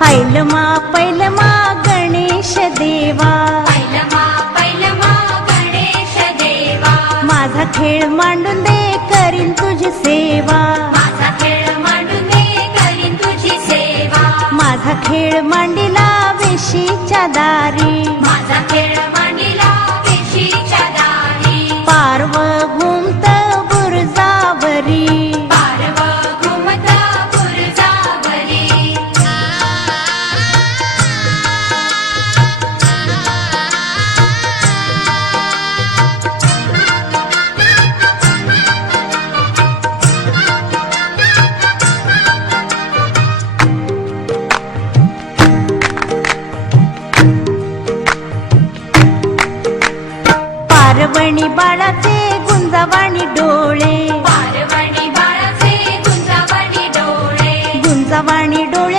पैलमा गणेश देवा, पैलमा गणेश देवा, माझा खेळ मांडून दे करीन तुझी सेवा, माझा खेळ मांडून दे करीन तुझी सेवा, माझा खेळ मांडिला वेशीच्या दारी, माझा खेळ मांडिला वेशीच्या दारी, पारव घुमत बुरजावरी, पारव घुमत बुरजावरी, पारवणी बाळाचे गुंजावाणी डोळे,